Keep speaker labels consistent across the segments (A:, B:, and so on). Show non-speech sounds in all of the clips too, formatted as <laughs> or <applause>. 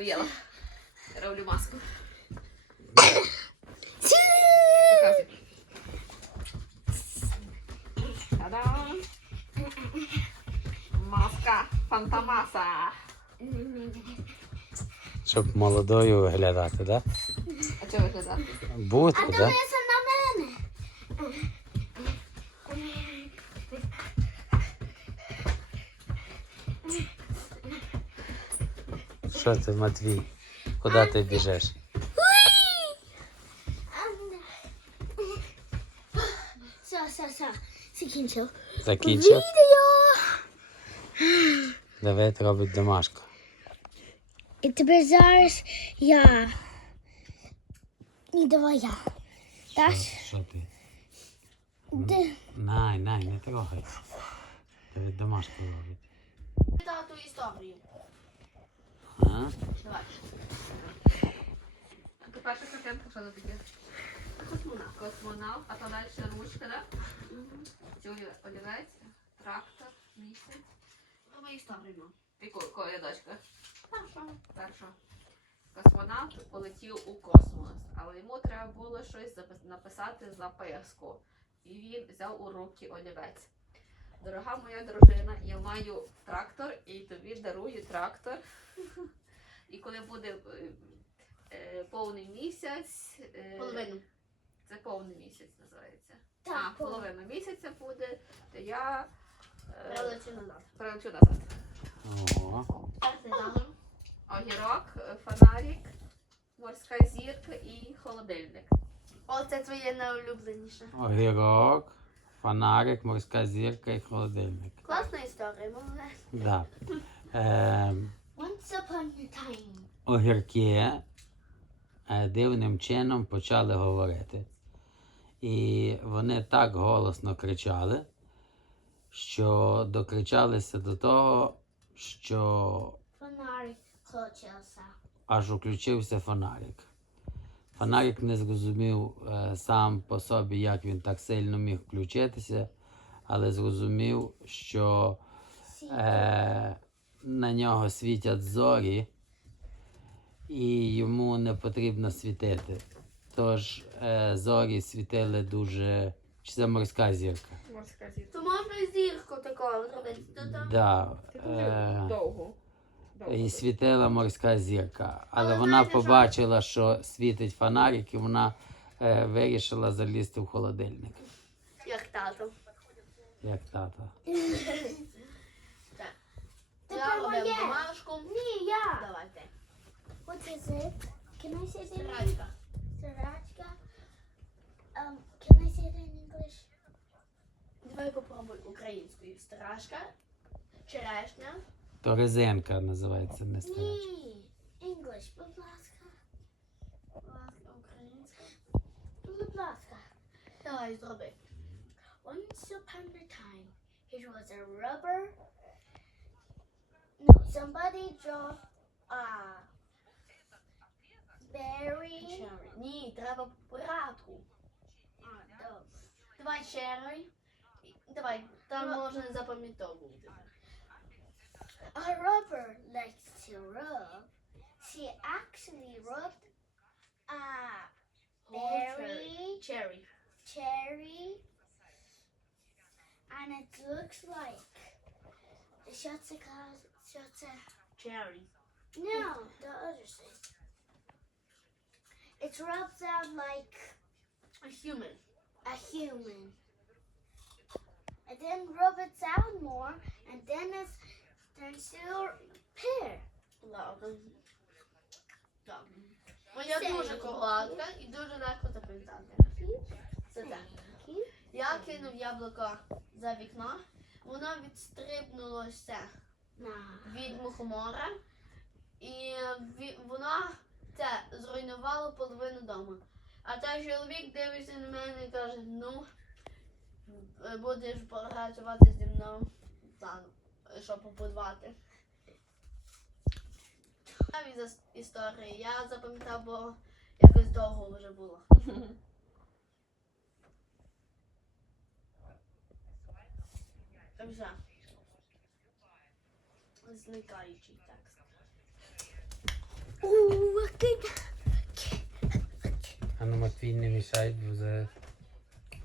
A: Я. Роблю маску. Показуй. Та-дам! Маска Фантомаса.
B: Щоб молодою виглядати, так? Да?
A: А чого виглядати?
B: Бути,
C: А
B: так? Да?
C: дивися на мене.
B: Що ти, Матвій? Куди ти біжиш?
C: Все, все, все. Закінчив.
B: Закінчив?
C: Відео.
B: Давид робить домашку.
C: І тепер зараз я. І давай я. Так?
B: Що ти?
C: Де?
B: Най, най, не трогай. Давид домашку робить.
A: Тату історію.
B: А?
A: Давай. А перша картинка, що це таке? Космонавт. Космонавт, а то далі ручка, да? Цю олівець, трактор, місяць. Ну, ми історію. Яку, яку я дочка? Перша. Перша. Космонавт полетів у космос, але йому треба було щось написати записку. І він взяв у руки олівець. Дорога моя дружина, я маю трактор і тобі дарую трактор. <laughs> І коли буде е, місяць, е,
D: Половину.
A: це повний місяць називається.
C: Так, а,
A: половина місяця буде, то я е,
D: Прилечу назад.
A: прилечу назад.
B: Ого.
D: Перший.
A: Огірок, е, фонарик, морська зірка і холодильник.
D: Оце твоє найулюбленіше.
B: Огірок, фонарик, морська зірка і холодильник.
D: Класна історія, молодець.
B: Да. <laughs> Е,
C: Once upon a time.
B: огірки дивним чином почали говорити. І вони так голосно кричали, що докричалися до того, що
C: Фонарик включився.
B: аж включився фонарик. Фонарик не зрозумів е, сам по собі, як він так сильно міг включитися, але зрозумів, що е, на нього світять зорі, і йому не потрібно світити. Тож е, зорі світили дуже. Чи це морська зірка?
A: Морська зірка.
D: То можна зірку такого зробити. То там
B: Да, е,
A: Довго.
B: і світила морська зірка. Але
D: Але
B: вона
D: знаєте, що-
B: побачила, що світить фонарик, і вона е, вирішила залізти в холодильник,
D: як тато.
B: як тато. <laughs>
D: Я робив
C: моє. Ні, я.
D: Давайте.
C: What is it? Can I say it in
D: Срачка.
C: Sriracha? Um, can I say it in English?
D: Давай попробуй українською. Страшка. Черешня.
B: То резинка називається не старачка.
C: Ні. English, будь ласка.
D: Ласка, Українська.
C: Будь ласка.
D: Давай зроби.
C: Once upon a time, it was a rubber. No, somebody draw a berry.
D: Черри. Ні, треба по порядку.
C: Ah, no.
D: Давай черри. Давай, там можна запам'ятовувати.
C: A rubber likes to rub. She actually rubbed a berry,
D: Cherry.
C: cherry, and it looks like. Shut the class. Shut the.
D: Cherry.
C: No, the other side. It rubs out like
D: A human.
C: a human. And then rub it out more, and then it turns to pear.
D: Ладно. Так. Моя
C: Це
D: дуже коротка і дуже легко запам'ятати. Це так. Я кинув яблуко за вікно, воно відстрибнулося від мухомора, і воно це зруйнувало половину дому. А той чоловік дивиться на мене і каже, ну, е, будеш працювати зі мною план, щоб побудувати. Цікаві історії. Я запам'ятав, бо якось довго вже було. <laughs> Вже. Зникаючий текст.
C: Ooh, look at
B: А ну Матвій не мішай, бо за...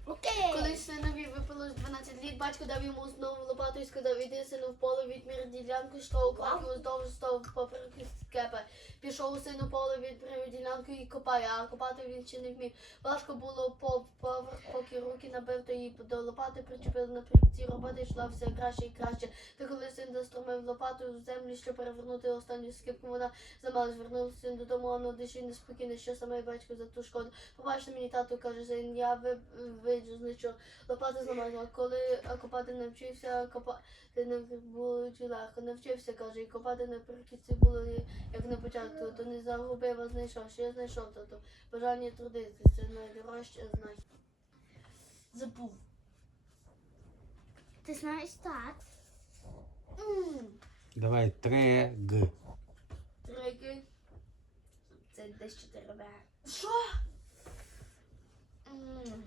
C: Okay.
D: Коли синові випилось 12 літ, батько дав йому знову лопату і сказав, іди сину в поле, відмір ділянку, що у кроку уздовж став попереки скепа. Пішов син у поле, відміряв ділянку і копає, а копати він ще не вмів. Важко було по поверх, поки руки набив, то її до лопати причепили наприкінці роботи, йшла все краще і краще. Та коли син достромив лопату в землю, щоб перевернути останню скипку, вона замалась, вернувся син додому, а на душі неспокійно, що саме батько за ту шкоду. Побачте мені тату, каже син, я ви, виджу, знищу. Лопата зламала. Коли копати навчився, копати не було легко. Навчився, каже, і копати наприкінці було як на початку. То не загубив, а знайшов. Що я знайшов, то бажання трудитися. Це найдорожче знай. Забув.
C: Ти знаєш так?
B: Давай три Г.
D: Трики. Це десь чотири Б. Що? М,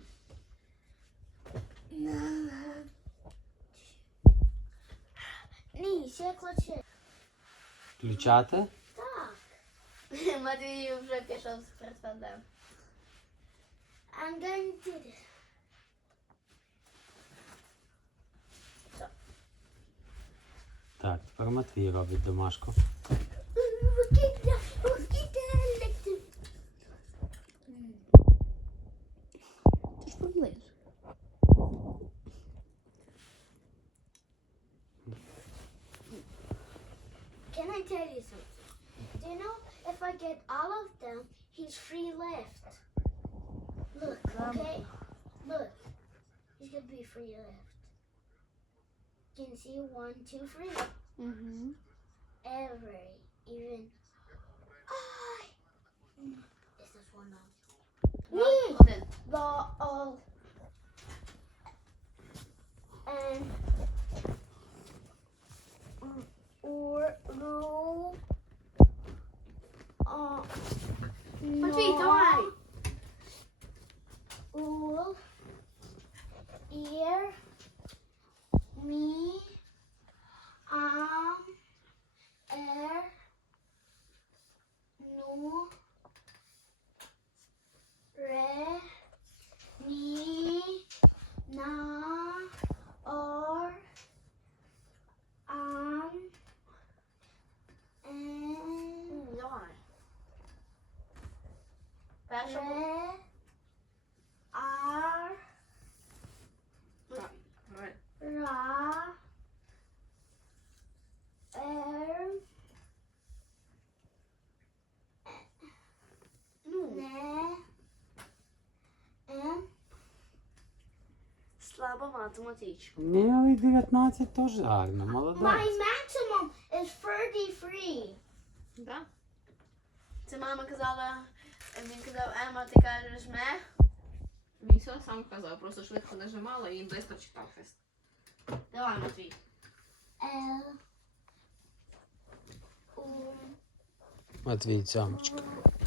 C: Ні, ще ключі.
B: Включати?
D: Матвій вже пішов з прикладем.
C: I'm going to do this.
B: Так, тепер Матвій робить домашку.
D: Ти ж помилиш.
C: Can I tell you something? Do you know If I get all of them, he's free left. Look, um, okay? Look. He's gonna be free left. You can see one, two, three.
D: Mm-hmm.
C: Every, even. Oh, is one? Me! The all. And.
D: Слаба математичка.
B: Ні, але й 19 теж гарно, молодець.
C: My maximum is 33.
A: Да?
D: Це мама казала, він казав, Ема, ти кажеш ме.
A: Він все сам казав, просто швидко нажимала і він швидко читав тест.
D: Давай, Матвій.
B: Матвій, цьомочка.